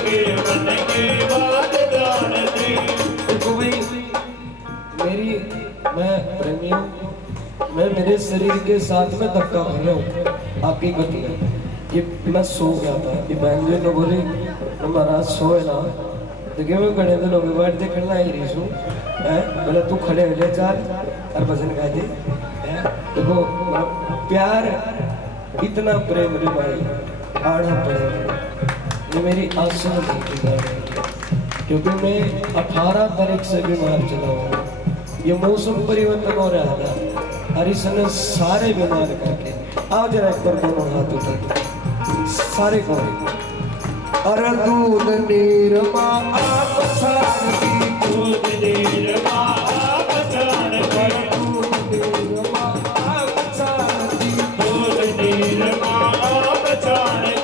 सबके मन की बात जानती। देखो भाई मेरी मैं प्रेमी हूँ, मैं मेरे शरीर के साथ में धक्का भर रहा हूँ आपकी गति में। ये मैं सो गया था, ये बहन जी ने बोली महाराज सोए ना, देखिए मैं खड़े दिन हो गए बैठ देखना ही रही हूँ बोला तू खड़े हो ले चार और भजन गा दे। देखो प्यार इतना प्रेम रे भाई आड़ा पड़े ये मेरी आंसू है, क्योंकि मैं 18 तारीख से बीमार चला हूँ। ये मौसम परिवर्तन हो रहा था और इसने सारे बीमार करके आओ जरा एक बार दोनों हाथ उठा सारे को। अरे दूध नीरमा आप सारती, दूध नीरमा आप जानती, दूध नीरमा आप सारती, दूध नीरमा आप जानती।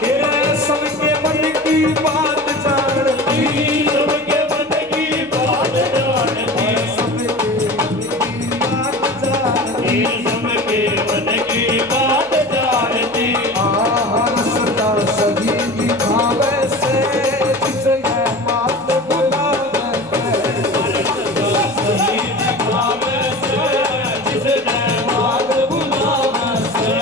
सबके मन की बात जानती, सबके मन की बात जानती, सबके मन की बात जानती। सबके मन की बात जानती। सदा सभी दिखावे से जिसे मात बुलावे सही दिखावे से जिसने बात बुलावे से।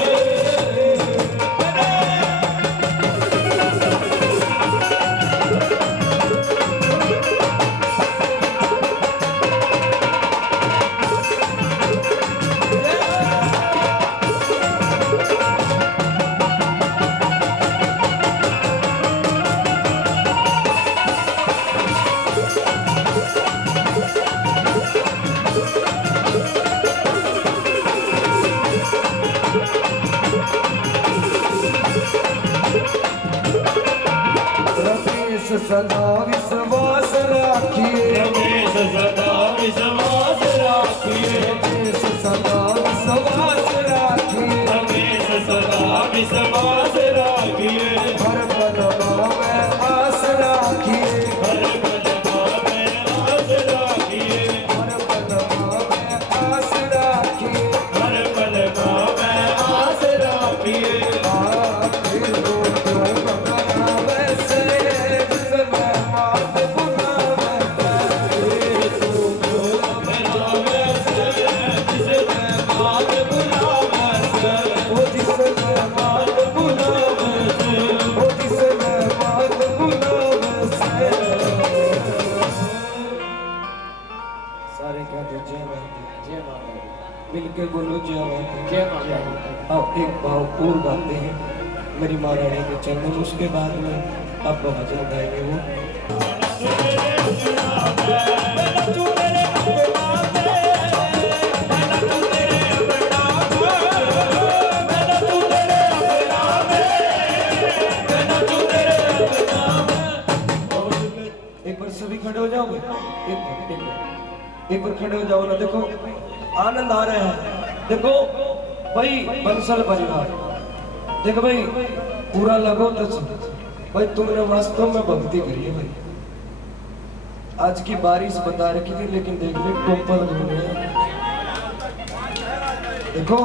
रमेश सदा विश्वास राखिए, रमेश सदा विश्वास राखिए, रमेश सदा विश्वास राखिए, रमेश सदा विश्वास राखिए। हर पल में आस राखिए, हर पल में आस राखिए, हर पल में आस राखिए। हर पल में आस राखिए। आखिर वो क्यों न करावे से जिसने मात बुलावे तू क्यों बनावे से जिसने बात बुलावे से। वो जिसने मात बुलावे से, वो जिसने मात बुलावे से। सारे कहते जय माता, जय माता, मिलके बोलो जय माता, जय माता। अब एक भाव और गाते हैं मेरी माँ रानी के चरणों, उसके बाद में आपका भजन गाएंगे वो। एक बार सभी खड़े हो जाओगे, एक बार खड़े हो जाओ ना। देखो आनंद आ रहा है, देखो भाई बंसल परिवार, देखो भाई पूरा लगो तो भाई तुमने वास्तव में भक्ति करी है भाई। आज की बारिश बता रखी थी लेकिन देख ले टोपल घूमे, देखो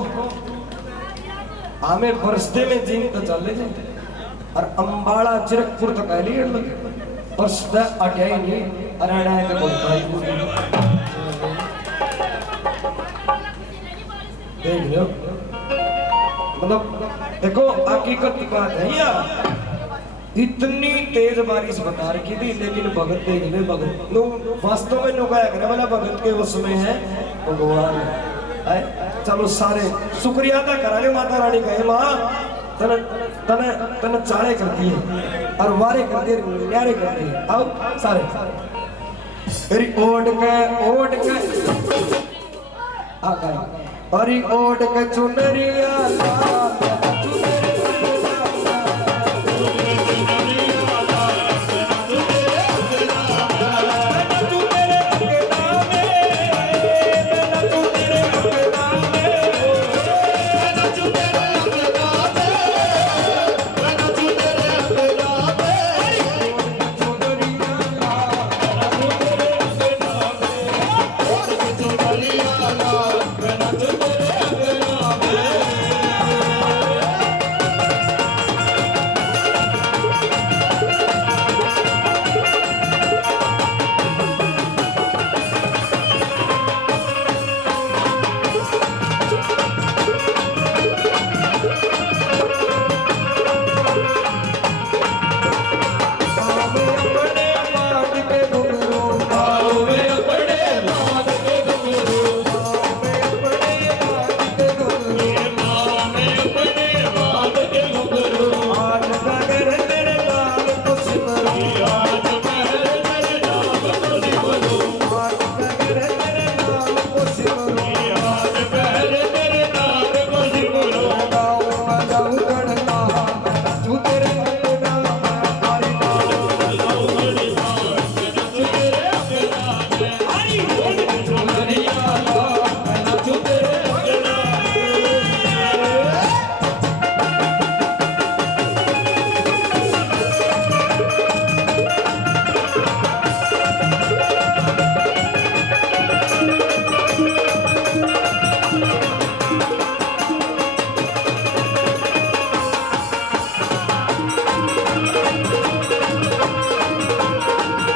हमें बरसते में जीन तो चले जाए और अंबाड़ा चिरकपुर तो कह लिए बरसता अटे ही नहीं अराड़ा है तो बोलता ही देख लो। मतलब देखो हकीकत की बात है यार, इतनी तेज बारिश बता रखी थी लेकिन भगत देख ले, भगत नो वास्तव में नुकाया करे वाला भगत के उसमें है भगवान है। चलो सारे शुक्रिया अदा करा माता रानी कहे माँ तन तन तन चाड़े करती है और वारे करती है न्यारे करती है। आओ सारे मेरी ओढ़ के आ गई अरे ओढ़ के चुनरिया लाल आज महल तेरे नाम को सिमरो आज महल तेरे नाम को सिमरो आज महल तेरे नाम को सिमरो गाओ बजाऊं गणना नाचूं तेरे अंगना में हरि नाम लाओ हरि नाम नाचूं तेरे अंगना में हरि बोल चुनरिया लाओ मैं नाचूं तेरे अंगना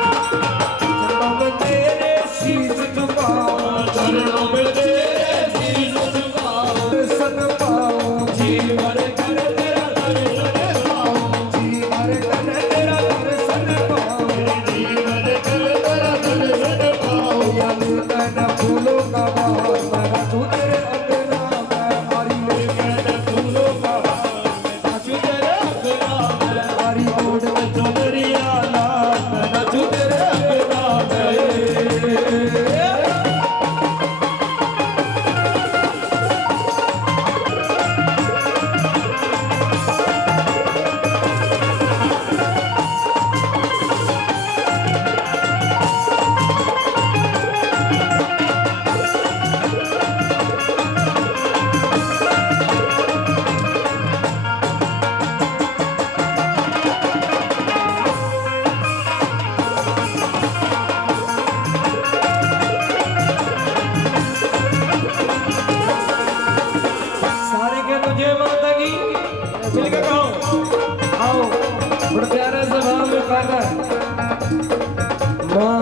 चरणों में तेरे शीश झुकाऊं चरणों में तेरे शीश झुकाऊं दर्शन पाऊं जीवन कर तेरा दर्शन पाऊं जीवन कर तेरा दर्शन पाऊं जीवन कर तेरा दर्शन पाऊं या मिलकर फूलों का बहार मैं नाचूं तेरे अंगना में हरि मैं फूलों का हार मैं नाचूं तेरे अंगना में हरि बोल में चुनरिया लाल मैं नाचूं तेरे अंगना में सारे के तुझे माता की मिलकर कहो आओ बड़े प्यारे से भाव में गाकर माँ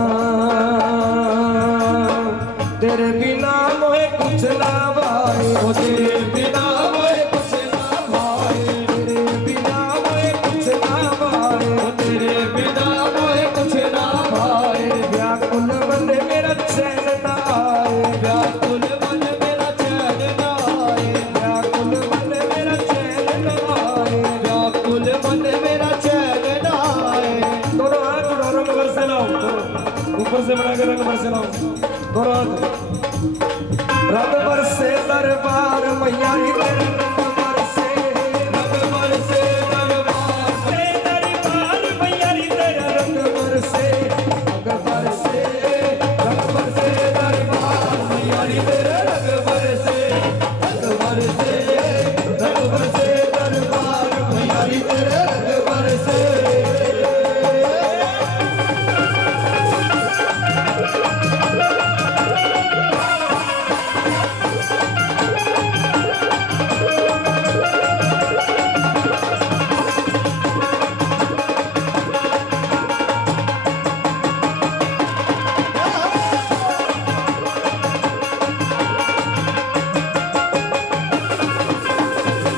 तेरे बिना मोहे कुछ ना भाई हो तेरे बिना मोहे कुछ ना भाई तेरे बिना मोहे कुछ ना भाई हो तेरे बिना मोहे कुछ ना भाई व्याकुल मन मेरा चैन ना आए व्याकुल मन मेरा चैन ना आए व्याकुल मन मेरा चैन ना आए व्याकुल मन मेरा चैन ना आए दोनों हाथ जोड़ो रंग बरसे लाओ ऊपर से बनाकर रंग बरसे लाओ दोनों हाथ रंग बरसे दरबार मैया री तेरे रंग बरसे दरबार मैया री तेरे रंग बरसे दरबार मैया री तेरे रंग बरसे दरबार मैया री तेरे रंग बरसे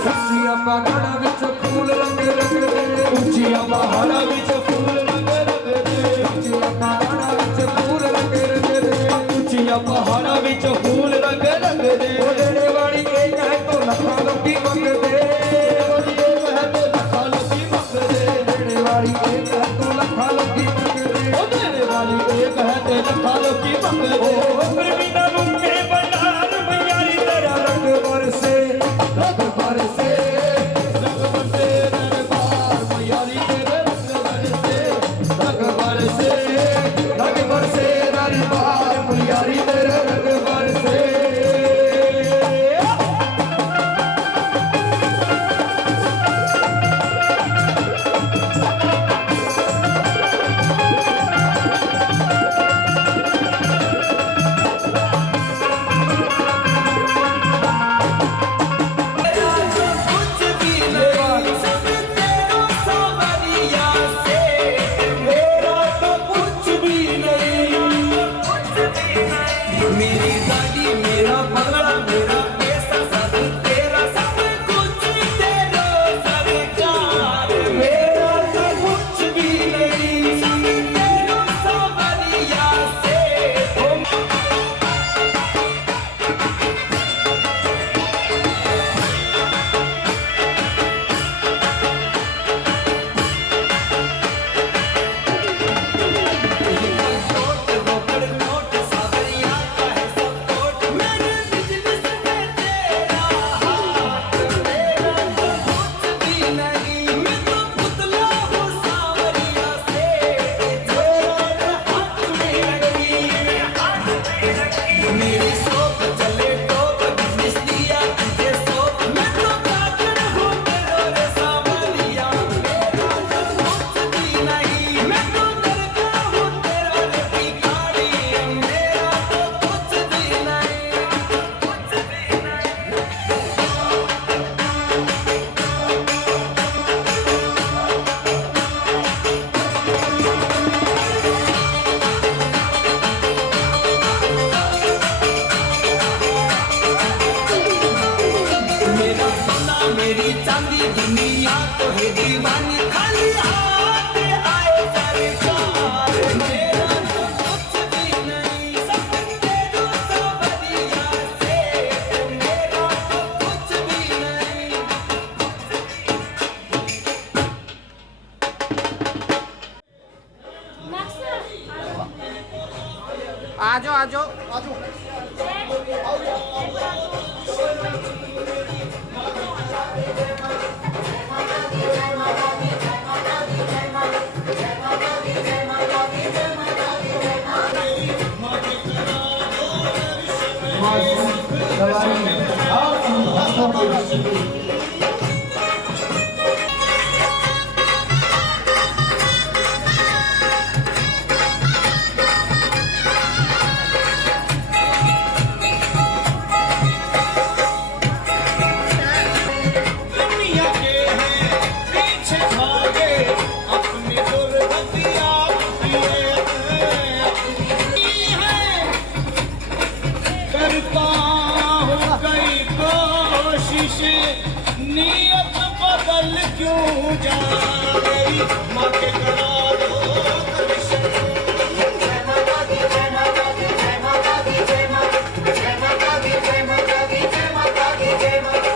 ਉੱਚੀਆਂ ਪਹਾੜਾਂ ਵਿੱਚ ਫੂਲ ਰੰਗ ਰੰਗਦੇ ਉੱਚੀਆਂ ਪਹਾੜਾਂ ਵਿੱਚ ਫੂਲ ਰੰਗ ਰੰਗਦੇ ਉੱਚੀਆਂ ਪਹਾੜਾਂ ਵਿੱਚ ਫੂਲ ਰੰਗ ਰੰਗਦੇ ਉੱਚੀਆਂ ਪਹਾੜਾਂ ਵਿੱਚ ਫੂਲ ਰੰਗ ਰੰਗਦੇ ਉਹ ਜਿਹੜੇ ਵਾਲੀ ਕੇ ਕਹੇ ਤੋਂ ਲੱਖਾਂ ਲੋਕੀ ਮੰਗਦੇ ਉਹਦੀ ਮਹਿਤ ਲੱਖਾਂ ਲੋਕੀ ਮੰਗਦੇ ਜਿਹੜੇ ਵਾਲੀ ਕੇ ਕਹੇ ਤੋਂ ਲੱਖਾਂ ਲੋਕੀ ਮੰਗਦੇ ਉਹ ਮੇਰੇ ਵਾਲੀ ਇਹ ਕਹਤੇ ਲੱਖਾਂ ਲੋਕੀ ਮੰਗਦੇ ਉਹ ਬਿਨਾ ਮੁੰਕੇ ਬਲਾਰ ਮਈਆਰੀ ਤੇਰਾ ਰੰਗ ਬਰਸੇ ਰੰਗ ਬਰਸੇ ਰੰਗ ਬਰਸੇ ਦਰਬਾਰ ਮਯਾਰੀ ਤੇਰੇ ਰੰਗ ਬਰਸੇ ਰੰਗ ਬਰਸੇ ਦਰਬਾਰ ਮਈਆਰੀ ਤੇਰੇ ਰੰਗ ਬਰਸੇ चांदी दुनिया तो है दीवानी खाली हाथ आए सरकार मेरा तो कुछ भी नहीं सब तेरू सवरिया से मेरा तो कुछ भी नहीं आजो आजो दुनिया के हैं पीछे भागे अपनी दुर्गतिया करता हूँ कई कोशिश नियत बदल क्यों जाए मेरी माँ के करा दो दर्शन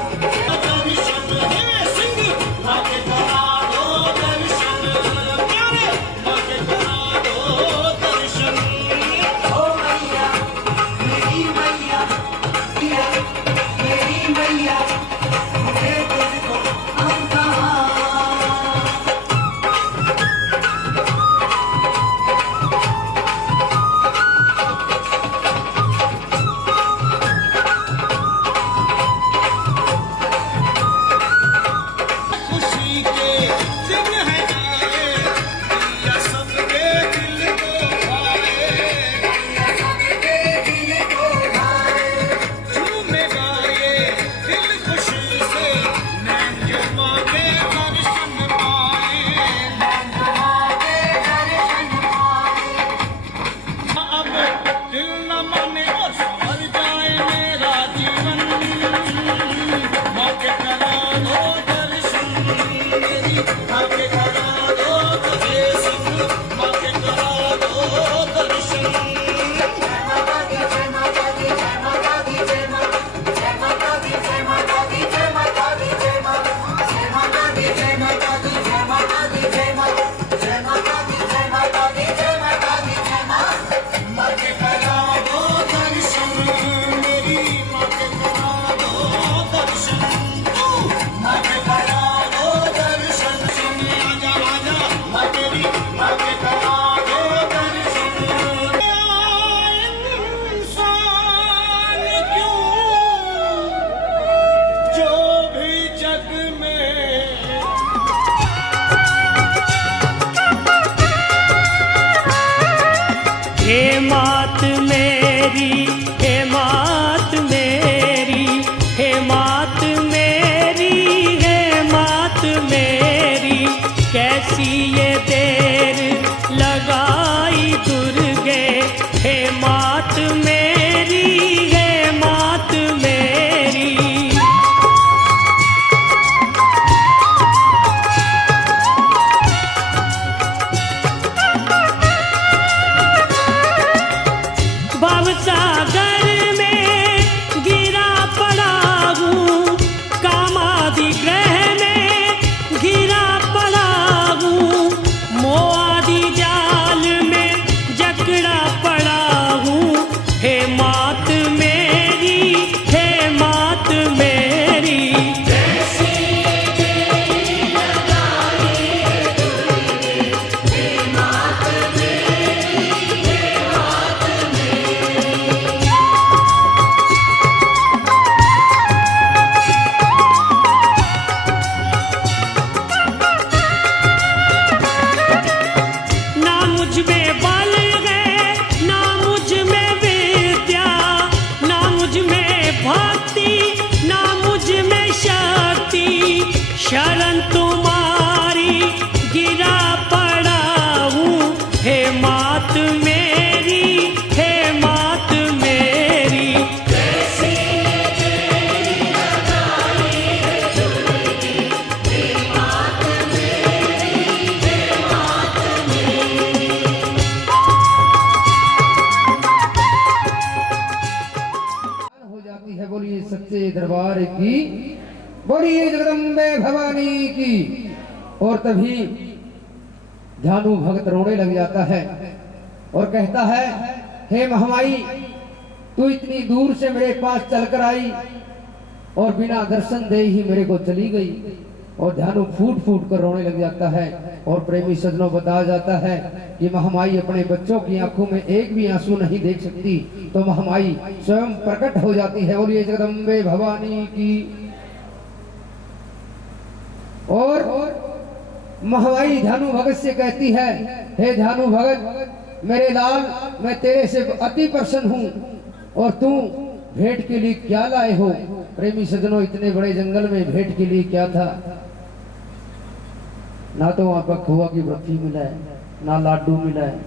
दर्शन है सिंह माँ के करा दो दर्शन प्यारे माँ के करा दो दर्शन ओ मैया मेरी मैया मेरी मैया मुझे तुझको हम कहाँ खुशी के दिन है आए या सबके दिल को भाए झूमे गाए दिल खुशी से नैन जो मांगे दर्शन पाए अब दिल न माने और संभल जाए मेरा जीवन माँ के करा दो दर्शन मेरी माँ के करा दो तुझे संग माँ के करा दो दर्शन माँ के करा दो दर्शन मेरी माँ के करा दो दर्शन माँ के करा दो दर्शन आजा आजा माँ तेरी माँ के करा दो दर्शन इंसान क्यों जो भी जग में हे मात मेरी हे मात मेरी हे मात मेरी हे मात मेरी कैसी ये देर लगाई दुर्गे हे मात मेरी हे मात मेरी सच्चे दरबार की, बोलिए जगदम्बे भवानी की। और तभी ध्यानु भगत रोने लग जाता है और कहता है, हे महामाई, तू इतनी दूर से मेरे पास चलकर आई और बिना दर्शन दे ही मेरे को चली गई। और ध्यानु फूट फूट कर रोने लग जाता है। और प्रेमी सजनों बताया जाता है कि महामाई अपने बच्चों की आंखों में एक भी आंसू नहीं देख सकती, तो महामाई स्वयं प्रकट हो जाती है। बोलिए जगदम्बे भवानी की। और महामाई ध्यानु भगत से कहती है, हे ध्यानु भगत, मेरे लाल, मैं तेरे से अति प्रसन्न हूँ और तू भेंट के लिए क्या लाए हो। प्रेमी सजनों, इतने बड़े जंगल में भेंट के लिए क्या था? ना तो वहां पर खोआ की बर्फी मिला है, ना लाडू मिला है,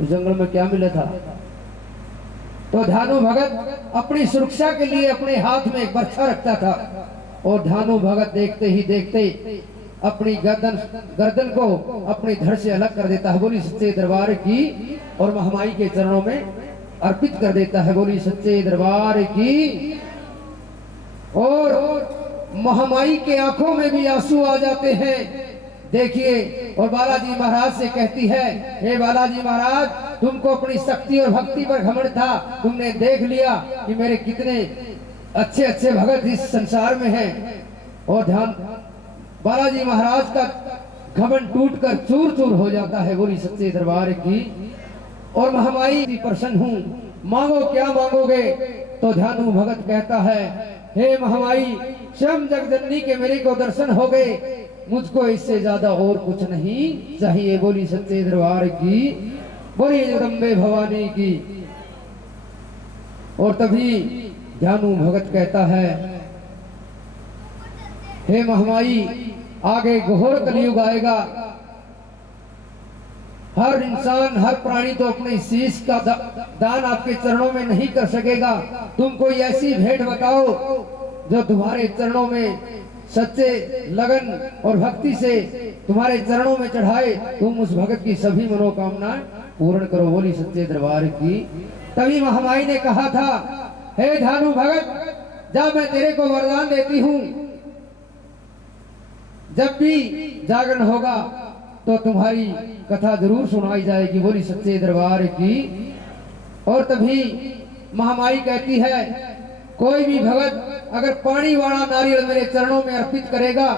उस जंगल में क्या मिला था? तो ध्यानु भगत अपनी सुरक्षा के लिए अपने हाथ में एक बर्छा रखता था। और ध्यानु भगत देखते ही देखते अपनी गर्दन को अपने धड़ से अलग कर देता है। बोली सच्चे दरबार की। और महामाई के चरणों में अर्पित कर देता है। बोली सच्चे दरबार की। और महामाई के आंखों में भी आंसू आ जाते हैं। देखिए, और बालाजी महाराज से कहती है, हे बालाजी महाराज, तुमको अपनी शक्ति और भक्ति पर घमंड था, तुमने देख लिया कि मेरे कितने अच्छे अच्छे भगत इस संसार में हैं। और ध्यान बालाजी महाराज का घमंड टूटकर चूर चूर हो जाता है। बोली सच्चे दरबार की। और महामाई प्रसन्न हूँ, मांगो क्या मांगोगे? तो ध्यानु भगत कहता है, हे महामाई, स्वयं जगजननी के मेरे को दर्शन हो गए, मुझको इससे ज्यादा और कुछ नहीं चाहिए। बोली सच्चे दरबार की। बोली जगदम्बे भवानी की। और तभी ध्यानु भगत कहता है, हे महामाई, आगे घोर कलयुग आएगा, हर इंसान, हर प्राणी तो अपने शीश का दान आपके चरणों में नहीं कर सकेगा। तुम कोई ऐसी भेंट बताओ जो तुम्हारे चरणों में सच्चे लगन और भक्ति से तुम्हारे चरणों में चढ़ाए, तुम उस भगत की सभी मनोकामनाएं पूर्ण करो। बोली सच्चे दरबार की। तभी महामाई ने कहा था, हे ध्यानु भगत, जब मैं तेरे को वरदान देती हूँ, जब भी जागरण होगा तो तुम्हारी कथा जरूर सुनाई जाएगी। बोली सच्चे दरबार की। और तभी महामाई कहती है, कोई भी भगत अगर पानी वाला नारियल मेरे चरणों में अर्पित करेगा,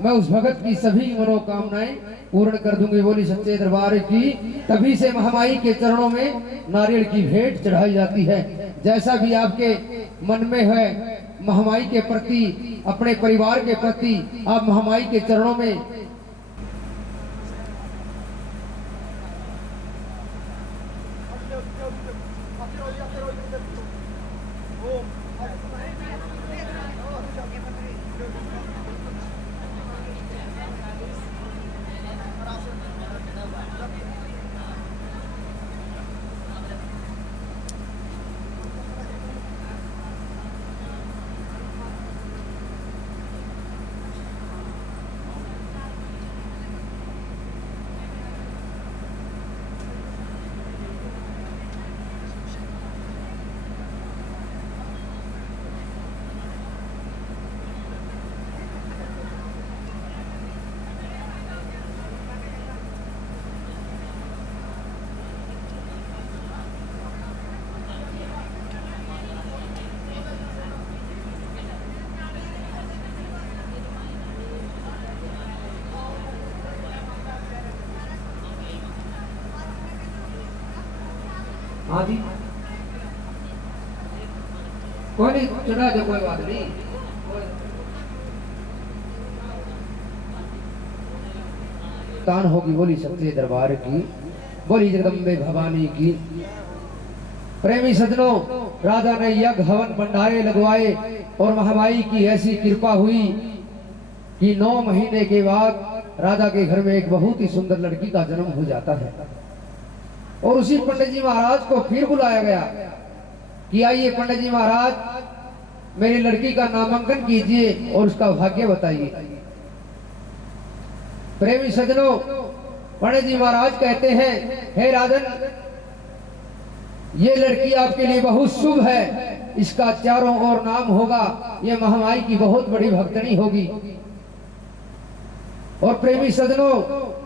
मैं उस भगत की सभी मनोकामनाएं पूर्ण कर दूंगी। बोली सच्चे दरबार की। तभी से महामाई के चरणों में नारियल की भेंट चढ़ाई जाती है। जैसा भी आपके मन में है महामाई के प्रति, अपने परिवार के प्रति, आप महामाई के चरणों में हाँ जी, कोई नहीं, चढ़ा दो, कोई बात नहीं। तान होगी। बोली सच्चे दरबार की। बोली जगदम्बे भवानी की। प्रेमी सजनों, राजा ने यज्ञ हवन भंडारे लगवाए और महामाई की ऐसी कृपा हुई कि 9 महीने के बाद राजा के घर में एक बहुत ही सुंदर लड़की का जन्म हो जाता है। और उसी पंडित जी महाराज को फिर बुलाया गया कि आइए पंडित जी महाराज, मेरी लड़की का नामांकन कीजिए और उसका भाग्य बताइए। प्रेमी सजनों, पंडित जी महाराज कहते हैं, हे राजन, ये लड़की आपके लिए बहुत शुभ है, इसका चारों ओर नाम होगा, ये महामाई की बहुत बड़ी भक्तनी होगी। और प्रेमी सजनों,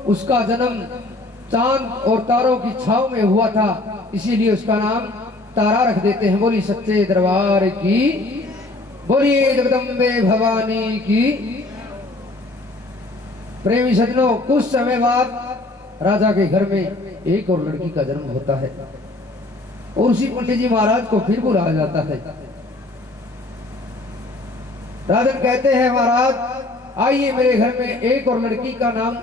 उसका जन्म चांद और तारों की छाव में हुआ था, इसीलिए उसका नाम तारा रख देते हैं। बोली सच्चे दरबार की, बोलिए जगदम्बे भवानी की। प्रेमी सजनों, कुछ समय बाद राजा के घर में एक और लड़की का जन्म होता है और उसी पंडित जी महाराज को फिर बुलाया जाता है। राजन कहते हैं, महाराज आइए, मेरे घर में एक और लड़की का नाम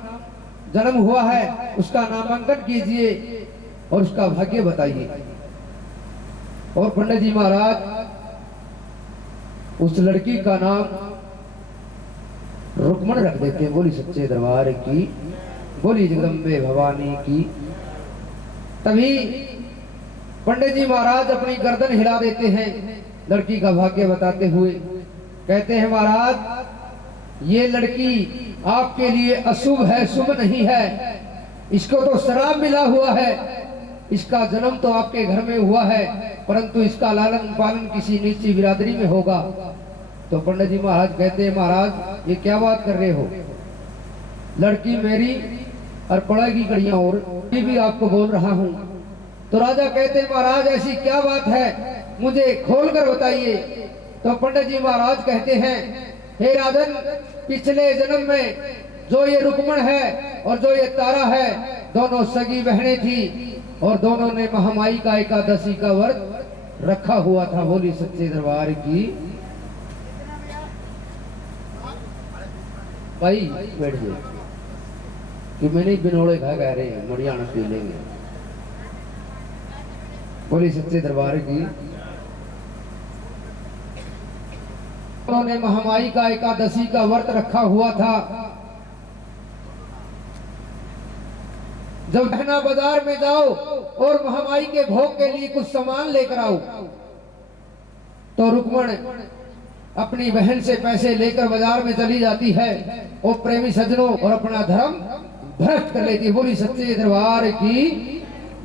जन्म हुआ है, उसका नामांकन कीजिए और उसका भाग्य बताइए। और पंडित जी महाराज उस लड़की का नाम रुक्मण रख देते हैं। बोली सच्चे दरबार की, बोली जगदम्बे भवानी की। तभी पंडित जी महाराज अपनी गर्दन हिला देते हैं लड़की का भाग्य बताते हुए। कहते हैं, महाराज ये लड़की आपके लिए अशुभ है, शुभ नहीं है। इसको तो शराब मिला हुआ है, इसका जन्म तो आपके घर में हुआ है, परंतु इसका लालन पालन किसी नीची बिरादरी में होगा। तो पंडित जी महाराज कहते हैं, महाराज ये क्या बात कर रहे हो, लड़की मेरी और पढ़ाई कड़ियां और ये भी आपको बोल रहा हूँ। तो राजा कहते हैं, महाराज ऐसी क्या बात है, मुझे खोल कर बताइए। तो पंडित जी महाराज कहते हैं, हे राजन, पिछले जन्म में जो ये रुक्मण है और जो ये तारा है, दोनों सगी बहनें थी और दोनों ने महामाई का एकादशी का व्रत रखा हुआ था। बोली सच्चे दरबार की। भाई बैठ जाइए कि मैंने बिनोड़े खा कह रहे हैं, मरियाना पी लेंगे। बोली सच्चे दरबार की। उन्होंने महामाई का एकादशी का व्रत रखा हुआ था। जब बहना बाजार में जाओ और महामाई के भोग के लिए कुछ सामान लेकर आओ, तो रुक्मण अपनी बहन से पैसे लेकर बाजार में चली जाती है और प्रेमी सज्जनों और अपना धर्म भ्रष्ट कर लेती है। बोली सच्चे दरबार की,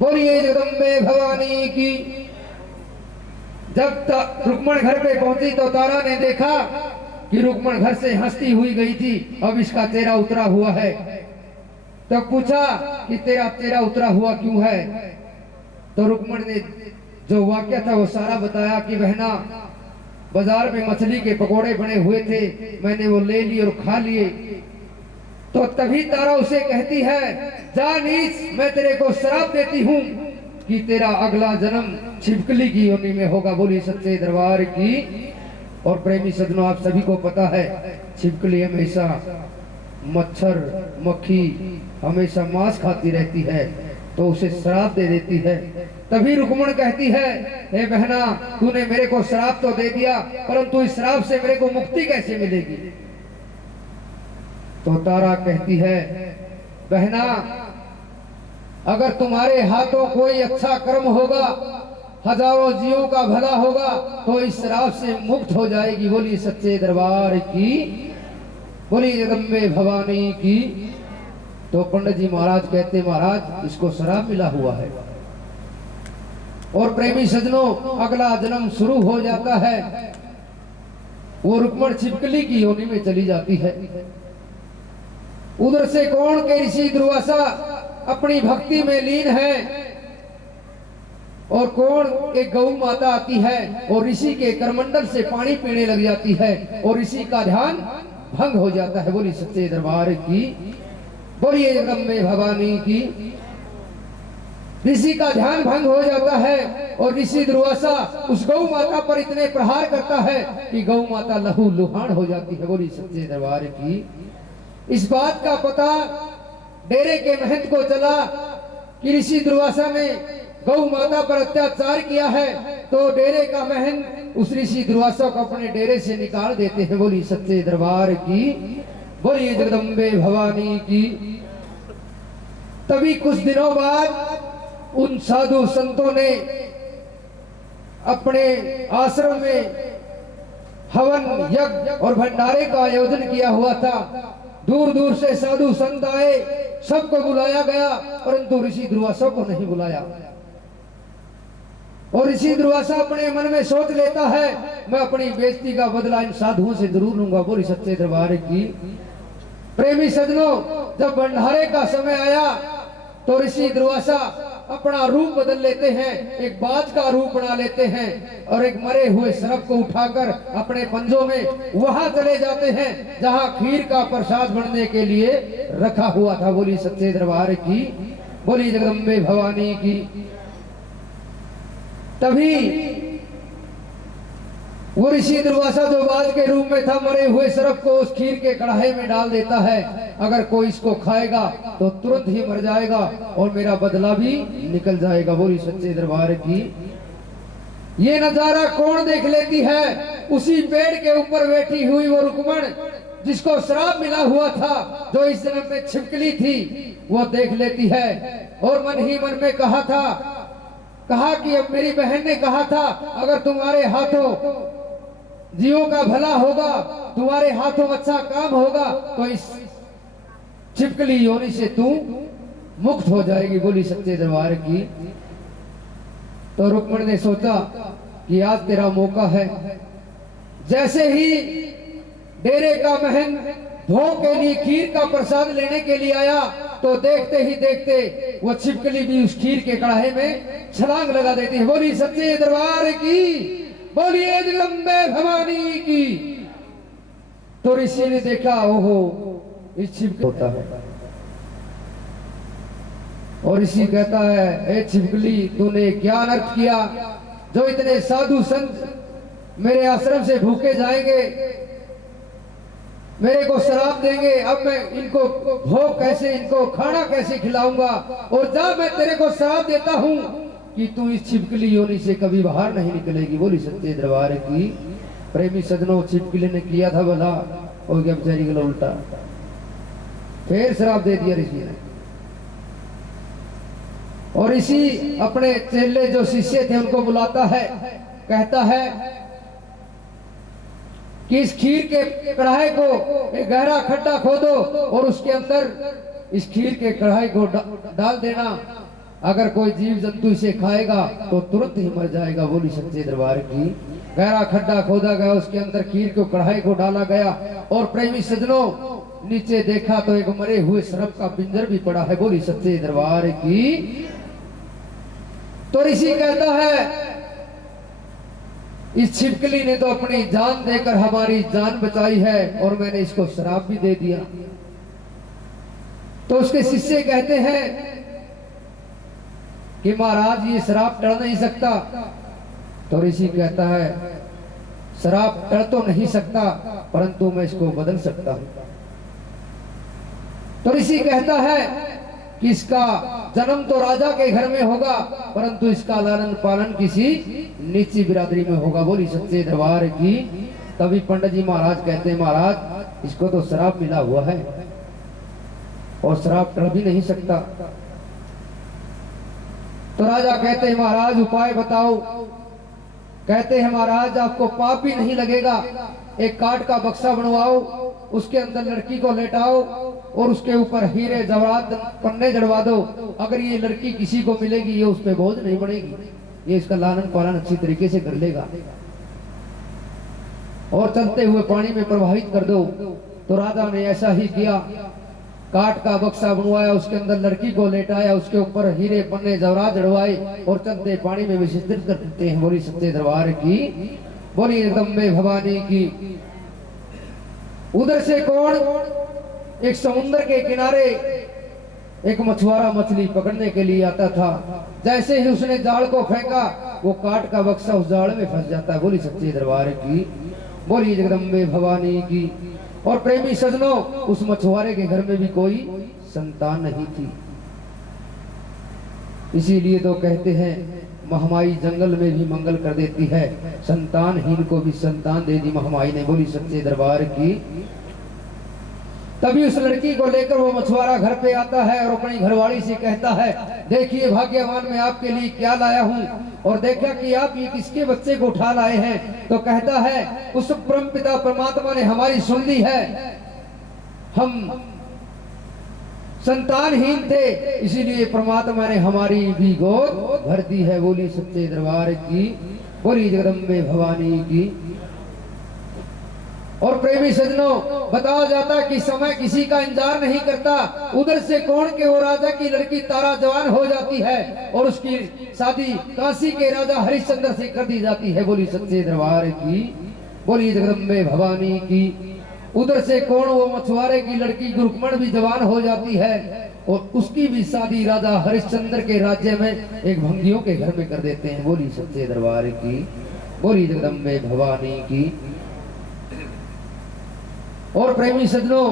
बोलिए जगदम्बे भवानी की। जब तक रुक्मण घर पे पहुंची तो तारा ने देखा कि रुक्मण घर से हंसती हुई गई थी, अब इसका चेहरा उतरा हुआ है। तो पूछा कि तेरा चेहरा उतरा हुआ क्यों है। तो रुक्मण ने जो वाक्य था वो सारा बताया कि बहना, बाजार में मछली के पकोड़े बने हुए थे, मैंने वो ले लिए और खा लिए। तो तभी तारा उसे कहती है, जा नीच, मैं तेरे को श्राप देती हूँ कि तेरा अगला जन्म छिपकली की योनि में होगा। बोली सच्चे दरबार की। और प्रेमी सज्जनों, आप सभी को पता है छिपकली हमेशा मच्छर मक्खी हमेशा मांस खाती रहती है, तो उसे श्राप दे देती है। तभी रुक्मण कहती है, हे बहना, तूने मेरे को श्राप तो दे दिया, परंतु इस श्राप से मेरे को मुक्ति कैसे मिलेगी। तो तारा कहती है, बहना, अगर तुम्हारे हाथों कोई अच्छा कर्म होगा, हजारों जीवों का भला होगा, तो इस श्राप से मुक्त हो जाएगी। बोली सच्चे दरबार की, बोली जगदम्बे भवानी की। तो पंडित जी महाराज कहते, महाराज इसको श्राप मिला हुआ है। और प्रेमी सज्जनों, अगला जन्म शुरू हो जाता है। वो रुक्मण छिपकली की योनि में चली जाती है। उधर से कौन के ऋषि दुर्वासा अपनी भक्ति में लीन है और कौन एक गौ माता आती है और ऋषि के करमंडल से पानी पीने लग जाती है और ऋषि का ध्यान भंग हो जाता है। बोली सच्चे दरबार की, बोलिए जगदम्बे भवानी की। ऋषि का ध्यान भंग हो जाता है और ऋषि दुर्वासा उस गौ माता पर इतने प्रहार करता है कि गौ माता लहू लुहान हो जाती है। बोली सच्चे दरबार की। इस बात का पता डेरे के महंत को चला कि ऋषि दुर्वासा ने गौ माता पर अत्याचार किया है, तो डेरे का महंत उस ऋषि दुर्वासा को अपने डेरे से निकाल देते हैं। बोली सच्चे दरबार की, बोलिए जगदम्बे भवानी की। तभी कुछ दिनों बाद उन साधु संतों ने अपने आश्रम में हवन यज्ञ और भंडारे का आयोजन किया हुआ था। दूर दूर से साधु संत आए, सबको बुलाया गया, परंतु ऋषि दुर्वासा को नहीं बुलाया। और ऋषि दुर्वासा अपने मन में सोच लेता है, मैं अपनी बेइज्जती का बदला इन साधुओं से जरूर लूंगा। बोली सच्चे दरबार की। प्रेमी सज्जनों, जब भंडारे का समय आया तो ऋषि दुर्वासा अपना रूप बदल लेते हैं, एक बाज का रूप बना लेते हैं और एक मरे हुए सर्प को उठाकर अपने पंजों में वहां चले जाते हैं जहां खीर का प्रसाद बनने के लिए रखा हुआ था। बोली सच्चे दरबार की। बोली जगदम्बे भवानी की। तभी वो ऋषि दुर्वासा जो बाज के रूप में था, मरे हुए सर्प को उस खीर के कढ़ाई में डाल देता है। अगर कोई इसको खाएगा तो तुरंत ही मर जाएगा और मेरा बदला भी निकल जाएगा। बोली सच्चे दरबार की। ये नजारा कौन देख लेती है? उसी पेड़ के ऊपर बैठी हुई वो रुक्मण जिसको श्राप मिला हुआ था, जो इस जन्म में छिपकली थी, वो देख लेती है और मन ही मन में कहा कि अब मेरी बहन ने कहा था अगर तुम्हारे हाथों जीवों का भला होगा, तुम्हारे हाथों अच्छा काम होगा तो इस छिपकली योनि से तू मुक्त हो जाएगी। बोली सच्चे दरबार की। तो रुक्मण ने सोचा कि आज तेरा मौका है। जैसे ही डेरे का महन भोग के लिए खीर का प्रसाद लेने के लिए आया तो देखते ही देखते वो छिपकली भी उस खीर के कढ़ाई में छलांग लगा देती है। बोली सच्चे दरबार की। बोलिए जगदम्बे भवानी की। तो ऋषि ने देखा, ओहो, इस छिपकली होता है और ऋषि कहता है, ए छिपकली, तूने क्या अनर्थ किया? जो इतने साधु संत मेरे आश्रम से भूखे जाएंगे, मेरे को शराब देंगे, अब मैं इनको भोग कैसे, इनको खाना कैसे खिलाऊंगा? और जब मैं तेरे को शराब देता हूं कि तू इस छिपकली योनि से कभी बाहर नहीं निकलेगी। बोली सच्चे दरबार की। प्रेमी सजनों, छिपकली ने किया था भला और क्या बेचारी गला उल्टा, फिर शराब दे दिया ऋषि ने। और ऋषि अपने चेले जो शिष्य थे उनको बुलाता है, कहता है कि इस खीर के कढ़ाई को एक गहरा खड्डा खोदो और उसके अंदर इस खीर के कढ़ाई को डाल देना। अगर कोई जीव जंतु इसे खाएगा तो तुरंत ही मर जाएगा। बोली सच्चे दरबार की। गहरा खड्डा खोदा गया, उसके अंदर खीर को कढ़ाई को डाला गया और प्रेमी सज्जनों, नीचे देखा तो एक मरे हुए सर्प का पिंजर भी पड़ा है। बोली सच्चे दरबार की। तो ऋषि कहता है, इस छिपकली ने तो अपनी जान देकर हमारी जान बचाई है और मैंने इसको शराब भी दे दिया। तो उसके शिष्य कहते हैं कि महाराज, ये शराब टल नहीं सकता। तो ऋषि कहता है, शराब टल तो नहीं सकता परंतु मैं इसको बदल सकता हूं। तो ऋषि कहता है कि इसका जन्म तो राजा के घर में होगा परंतु इसका लालन पालन किसी नीची बिरादरी में होगा। बोली सच्चे दरबार की। तभी पंडित जी महाराज कहते हैं, महाराज, इसको तो शराब मिला हुआ है और शराब टल भी नहीं सकता। तो राजा कहते हैं, महाराज उपाय बताओ। कहते हैं, महाराज आपको पाप भी नहीं लगेगा, एक काठ का बक्सा बनवाओ, उसके अंदर लड़की को लेटाओ और उसके ऊपर हीरे जवाहरात पन्ने जड़वा दो। अगर ये लड़की किसी को मिलेगी ये उस पर बोझ नहीं पड़ेगी, ये इसका लालन पालन अच्छी तरीके से कर लेगा। और चलते हुए पानी में प्रवाहित कर दो। तो राजा ने ऐसा ही किया, काठ का बक्सा बनवाया, उसके अंदर लड़की को लेटाया, उसके ऊपर हीरे पन्ने जवाहरात जड़वाए और चलते पानी में विसर्जित कर देते हैं। बोली सच्चे दरबार की। बोली जगदम्बे भवानी की। उधर से कौन, एक समुद्र के किनारे एक मछुआरा मछली पकड़ने के लिए आता था। जैसे ही उसने जाल को फेंका वो काठ का बक्सा उस जाल में फंस जाता है। बोली सच्चे दरबार की। बोली जगदम्बे भवानी की। और प्रेमी सजनों, उस मछुआरे के घर में भी कोई संतान नहीं थी। इसीलिए तो कहते हैं, महामाई जंगल में भी मंगल कर देती है, संतानहीन को भी संतान दे दी महामाई ने। बोली सच्चे दरबार की। तभी उस लड़की को लेकर वो मछुआरा घर पे आता है और अपनी घरवाली से कहता है, देखिए भाग्यवान, मैं आपके लिए क्या लाया हूँ। और देखा कि आप ये किसके बच्चे को उठा लाए हैं। तो कहता है, उस परम पिता परमात्मा ने हमारी सुन ली है, हम संतानहीन थे, इसीलिए परमात्मा ने हमारी भी गोद भर दी है। बोली सच्चे दरबार की, बोली जगदम्बे भवानी की। और प्रेमी सजनों, बताया जाता कि समय किसी का इंतजार नहीं करता। उधर से कौन के वो राजा की लड़की तारा जवान हो जाती है और उसकी शादी काशी के राजा हरिश्चंद्र से कर दी जाती है। बोली सच्चे दरबार की, बोली जगदम्बे भवानी की। उधर से कौन वो मछुआरे की लड़की रुक्मण भी जवान हो जाती है और उसकी भी शादी राजा हरिश्चंद्र के राज्य में एक भंगियों के घर में कर देते हैं। बोली सच्चे दरबार की, बोली जगदम्बे भवानी की। और प्रेमी सज्जनों,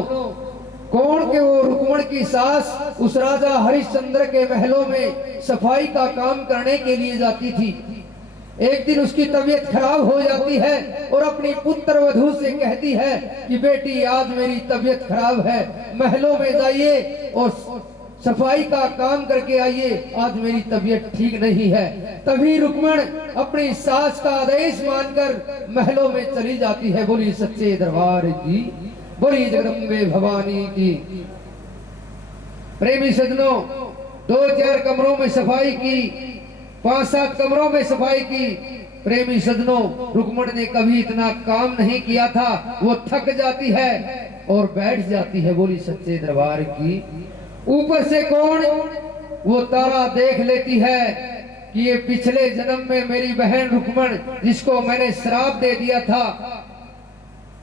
कौन के वो रुक्मण की सास उस राजा हरिश्चंद्र के महलों में सफाई का काम करने के लिए जाती थी। एक दिन उसकी तबीयत खराब हो जाती है और अपनी पुत्र वधू से कहती है कि बेटी आज मेरी तबीयत खराब है, महलों में जाइए और सफाई का काम करके आइए, आज मेरी तबीयत ठीक नहीं है। तभी रुक्मण अपनी सास का आदेश मानकर महलों में चली जाती है। बोली सच्चे दरबार की, बोली जगदम्बे भवानी की। प्रेमी सज्जनों, 2-4 कमरों में सफाई की, 5-7 कमरों में सफाई की। प्रेमी सज्जनों, रुक्मण ने कभी इतना काम नहीं किया था। वो थक जाती है और बैठ जाती है। बोली सच्चे दरबार की। ऊपर से कौन वो तारा देख लेती है कि ये पिछले जन्म में मेरी बहन रुक्मण जिसको मैंने श्राप दे दिया था,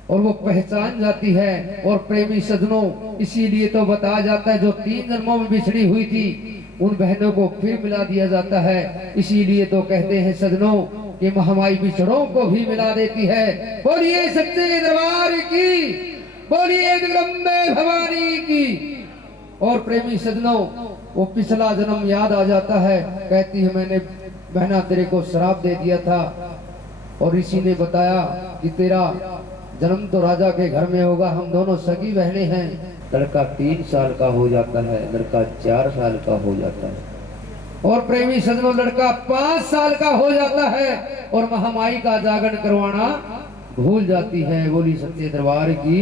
और वो पहचान जाती है। और प्रेमी सज्जनों, इसीलिए तो बताया जाता है जो 3 जन्मों में बिछड़ी हुई थी उन बहनों को फिर मिला दिया जाता है। इसीलिए तो कहते हैं सज्जनों कि महामाई बिछड़ों को भी मिला देती है। बोलिए सच्चे दरबार की, बोलिए जगदम्बे भवानी की। और प्रेमी सज्जनों, वो पिछला जन्म याद आ जाता है। कहती है मैंने बहना तेरे को श्राप दे दिया था और ऋषि ने बताया कि तेरा जन्म तो राजा के घर में होगा, हम दोनों सगी बहनें हैं। लड़का 3 साल का हो जाता है, लड़का 4 साल का हो जाता है और प्रेमी सज्जनों लड़का 5 साल का हो जाता है और महामाई का जागरण करवाना भूल जाती है। बोली सच्चे दरबार की।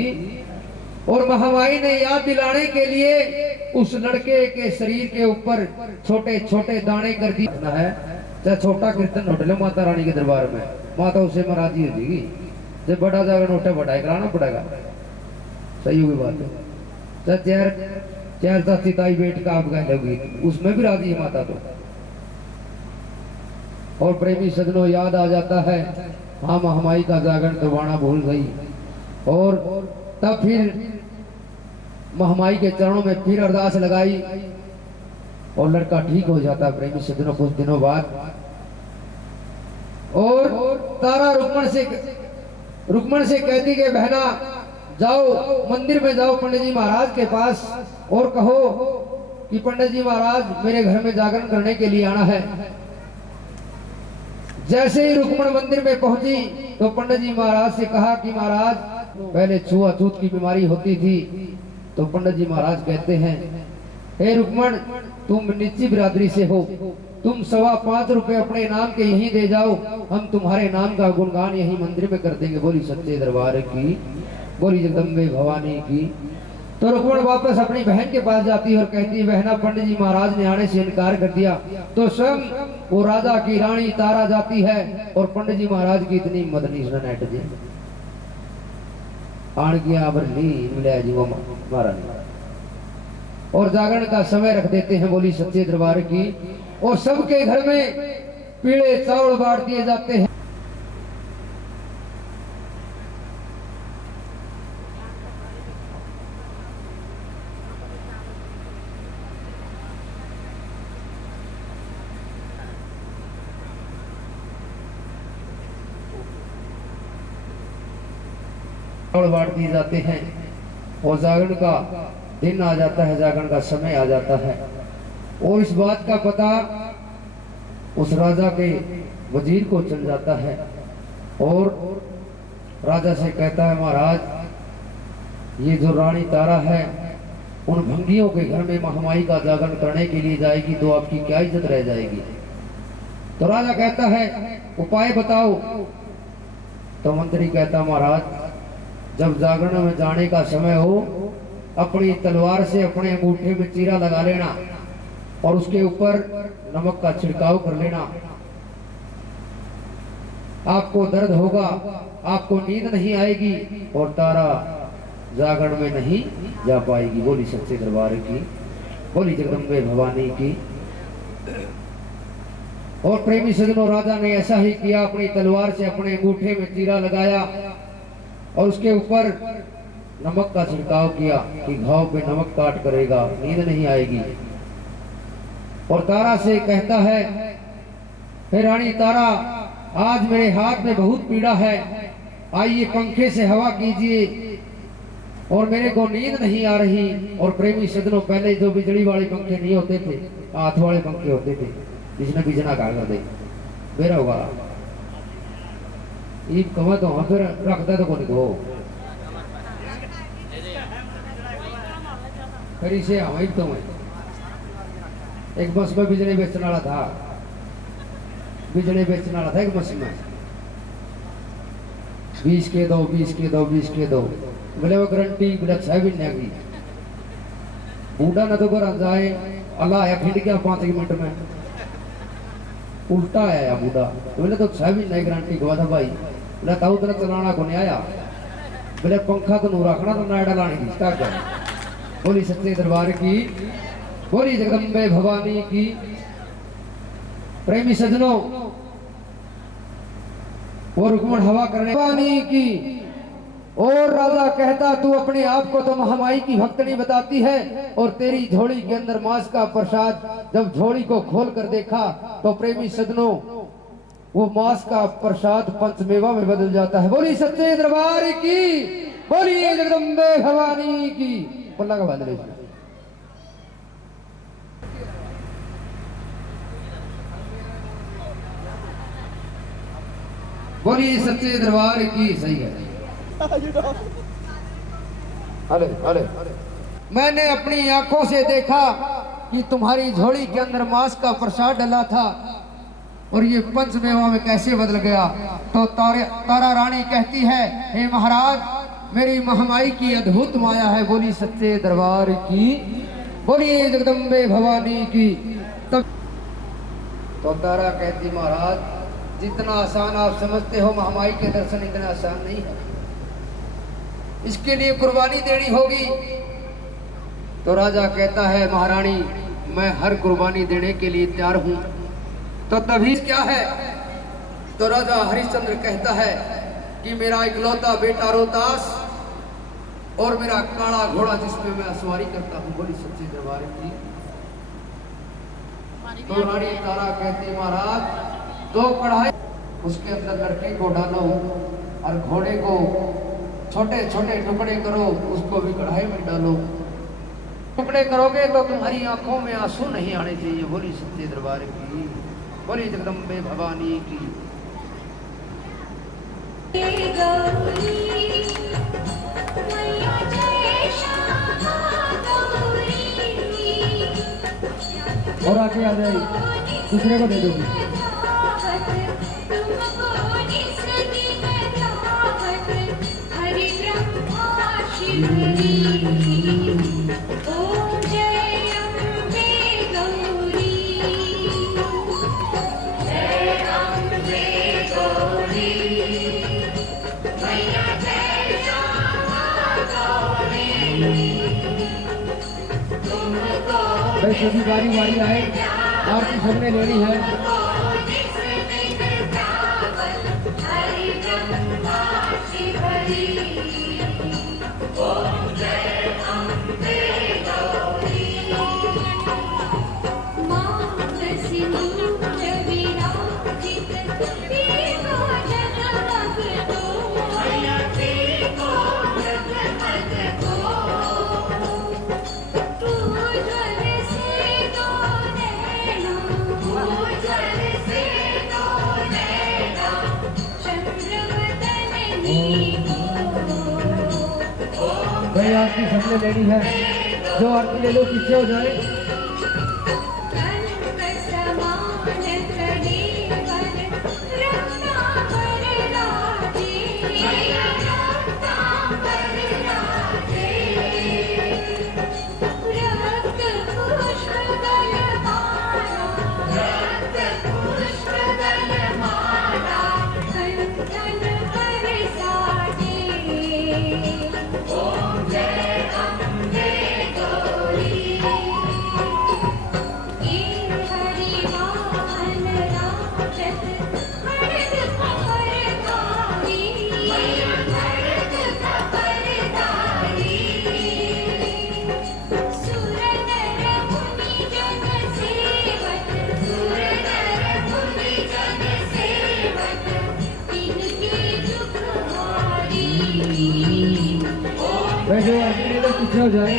और महामाई ने याद दिलाने के लिए उस लड़के के शरीर के ऊपर छोटे छोटे दाने कर दिए है। चाहे छोटा कीर्तन होटल माता रानी के दरबार में, माता उसे महाराजी हो जाएगी। जब बड़ा जागरण उठा बढ़ाए कराना पड़ेगा, सही हुई बात है। चाहे 4 सिताई बेट का आप गए होगी, उसमें भी राजी है माता तो। और प्रेमी सज्जनों, याद आ जाता है हाँ महामाई का जागरण करवाना भूल गई। और तब फिर महामाई के चरणों में फिर अरदास लगाई और लड़का ठीक हो जाता प्रेमी सज्जनों कुछ दिनों बाद। और तारा रुक्मण से कहती कि बहना जाओ मंदिर में जाओ पंडित जी महाराज के पास और कहो कि पंडित जी महाराज मेरे घर में जागरण करने के लिए आना है। जैसे ही रुक्मण मंदिर में पहुंची तो पंडित जी महाराज से कहा कि महाराज पहले छुआछूत की बीमारी होती थी। तो पंडित जी महाराज कहते हैं हे रुक्मण, तुम नीची बिरादरी से हो, तुम 5.25 रुपए अपने नाम के यहीं दे जाओ, हम तुम्हारे नाम का गुणगान यहीं मंदिर में कर देंगे। बोली सच्चे दरबार की, बोली जगदम्बे भवानी की। तो रुक्मण वापस अपनी बहन के पास जाती है और कहती है बहना पंडित जी महाराज ने आने से इनकार कर दिया। तो स्वयं वो राजा की रानी तारा जाती है और पंडित जी महाराज की इतनी मदनी सुनैट जी आण गया मिला जी वो महारानी और जागरण का समय रख देते हैं। बोली सच्चे दरबार की। और सबके घर में पीले चावल बांट दिए जाते हैं। बांट दिए जाते हैं और जागरण का दिन आ जाता है, जागरण का समय आ जाता है। और इस बात का पता उस राजा के वजीर को चल जाता है और राजा से कहता है महाराज ये जो रानी तारा है उन भंगियों के घर में महामाई का जागरण करने के लिए जाएगी तो आपकी क्या इज्जत रह जाएगी। तो राजा कहता है उपाय बताओ। तो मंत्री कहता महाराज जब जागरण में जाने का समय हो अपनी तलवार से अपने अंगूठे में चीरा लगा लेना और उसके ऊपर नमक का छिड़काव कर लेना। आपको दर्द होगा, आपको नींद नहीं आएगी और तारा जागरण में नहीं जा पाएगी। बोली सच्चे दरबार की, बोली जगदम्बे भवानी की। और प्रेमी सज्जनों, राजा ने ऐसा ही किया, अपनी तलवार से अपने अंगूठे में चीरा लगाया और उसके ऊपर नमक का छिड़काव किया कि घाव पे नमक काट करेगा, नींद नहीं आएगी। और तारा से कहता है, हे रानी तारा, आज मेरे हाथ में बहुत पीड़ा है, आइए पंखे से हवा कीजिए और मेरे को नींद नहीं आ रही। और प्रेमी सज्जनों, पहले जो बिजली वाले पंखे नहीं होते थे, हाथ वाले पंखे होते थे, जिसने बिजना का कर दे मेरा होगा ईद कमा तो फिर रखता तो कौन दो फिर इसे हमारी तो मैं एक बस में बिजली बेचने वाला था, बिजली बेचने वाला था एक बस में, 20 के दो 20 के दो 20 के दो, बोले वो गारंटी बोले 6 महीने की। बूढ़ा न तो घर जाए, अल्लाह आया खिंड गया 5 मिनट में, उल्टा आया बूढ़ा। बोले तो 6 महीने गारंटी हुआ था भाई। बोले ताऊ तेरा चलाना को नहीं आया, बोले पंखा तो नू रखना तो नाड़ा लाने की क्या क्या। बोली सच्चे दरबार की, बोली जगदम्बे भवानी की। प्रेमी सज्जनों, वो रुक्मण हवा करने भवानी की। और राजा कहता, तू अपने आप को तो महामाई की भक्तनी बताती है और तेरी झोली के अंदर मांस का प्रसाद। जब झोली को खोल कर देखा तो प्रेमी सज्जनों, वो मांस का प्रसाद पंचमेवा में बदल जाता है। बोली सच्चे दरबार की, बोली जगदम्बे भवानी की। पल्ला का बदले बोली सच्चे दरबार की। सही है। अरे अरे मैंने अपनी आंखों से देखा कि तुम्हारी झोली के अंदर मांस का प्रसाद डला था और ये पंचमेवा में कैसे बदल गया। तो तारा रानी कहती है, हे महाराज, मेरी महामाई की अद्भुत माया है। बोली सच्चे दरबार की, बोलिए जगदम्बे भवानी की। तब तो तारा कहती, महाराज, जितना आसान आप समझते हो महामाई के दर्शन इतना आसान नहीं है, इसके लिए कुर्बानी देनी होगी। तो राजा कहता है, महारानी, मैं हर कुर्बानी देने के लिए तैयार हूं। तो तभी क्या है, तो राजा हरिश्चंद्र कहता है कि मेरा इकलौता बेटा रोहतास और मेरा काला घोड़ा जिसमें मैं सवारी करता हूं। बोली सच्ची दरबार की। तो रानी तारा कहती, महाराज, 2 कढ़ाई उसके अंदर लड़के को डालो और घोड़े को छोटे छोटे टुकड़े करो, उसको भी कढ़ाई में डालो। टुकड़े करोगे तो तुम्हारी आंखों में आंसू नहीं आने चाहिए। बोली सच्चे दरबार की, बोली जगदम्बे भवानी की। और आगे आ जाए, दूसरे को दे दोगी। भाई सभी बारी बारी आए, आरती सबने लेनी है। भाई आरती सबने लेनी है, जो आरती ले लो पीछे हो जाए। पीछे हो जाए।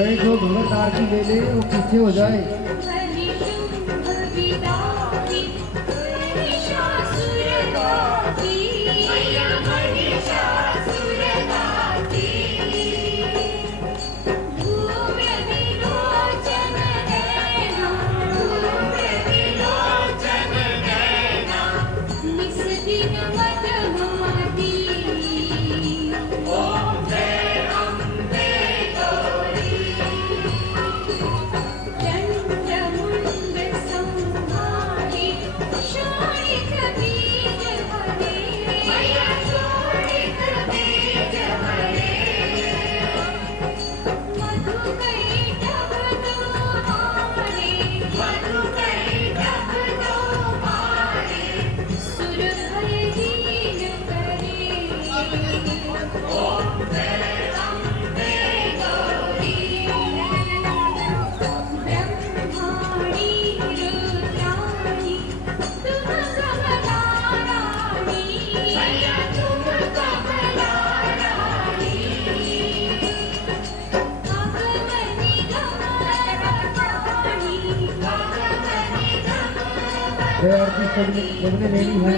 भाई जो भगत आरती ले ले वो पीछे हो जाए। आरती सबने लेनी है।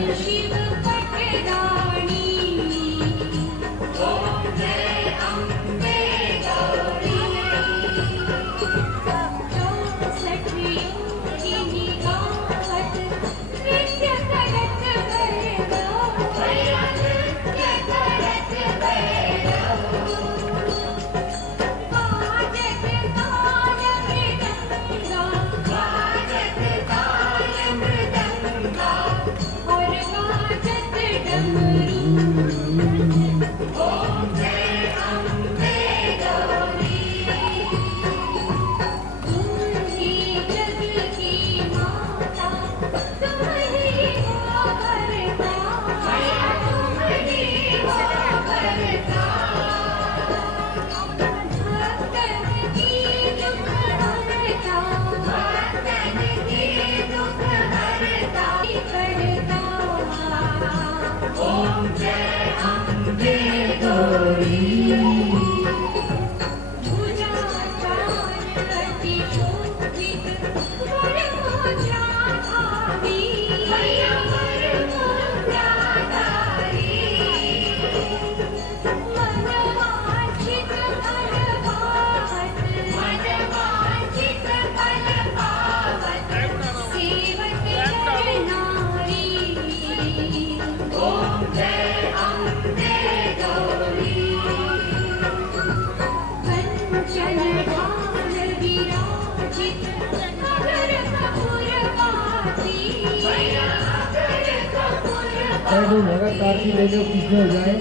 जो भगत आरती ले लो पीछे हो जाए।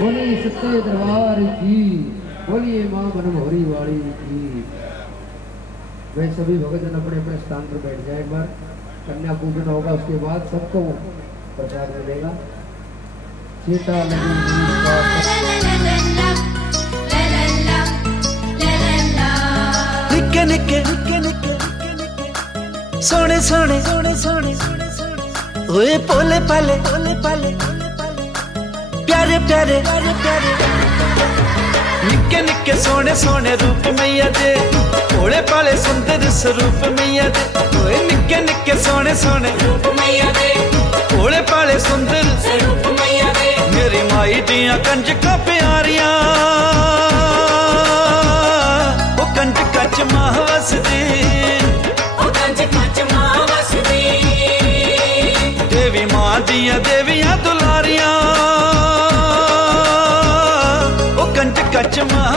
बोलिए सत्य दरबार की, बोलिए माँ बनभौरी वाली की। वे सभी भगतजन अपने अपने स्थान पर बैठ जाए एक बार। कन्या पूजन होगा, उसके बाद सबको प्रसाद मिलेगा। सीता लगी नीम का निक्के निक्के सोने सोने सोने सोने ओए पोले पाले प्यारे प्यारे निक्के निक्के सोने सोने रूप मैया दे, भोले पाले सुंदर स्वरूप मैया दे। ओए निक्के निक्के सोने सोने रूप मैया दे, भोले पाले सुंदर स्वरूप मैया दे। मेरी माई दियां कंजकां प्यारियां, ओ कंजकां च मां वसदी, ओ कंजकां च मां वसदी। देवी मां दियां देवियां दुलारियां, ओ कंजकां च मां